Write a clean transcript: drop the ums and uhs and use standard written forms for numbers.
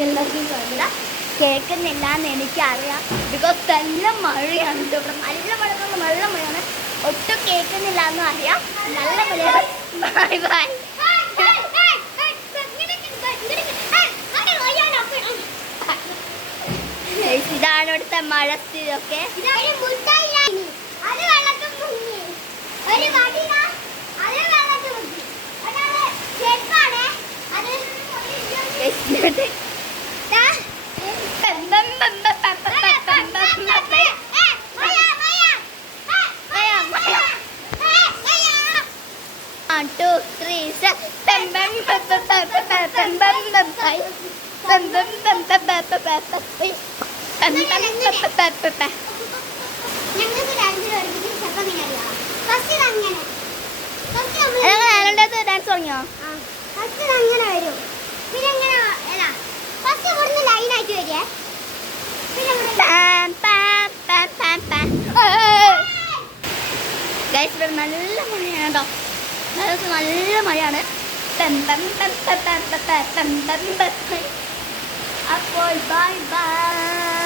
എല്ലാവർക്കും സ്വാഗതം. കേൾക്കുന്നില്ല എന്ന് എനിക്കറിയാം, ബിക്കോസ് നല്ല മഴയാണ് ഇവിടെ. നല്ല മഴ, നല്ല മഴയാണ്. ഒട്ടും കേൾക്കുന്നില്ല എന്നും അറിയാം. നല്ല മഴയാണ്. Bye bye. ഇതാണ് ഇവിടുത്തെ മഴ സ്ഥിതിയൊക്കെ. ഡാൻസ് തുടങ്ങിയോ? അങ്ങനെ വരും. പിന്നെ എങ്ങനെ ഫസ്റ്റ് ഇവിടുന്ന് ലൈനായിട്ട് വരിക. ഗൈസ് ഇവിടെ നല്ല മഴയാണ് കേട്ടോ. നല്ല മഴയാണ്. അപ്പോൾ ബൈ ബൈ.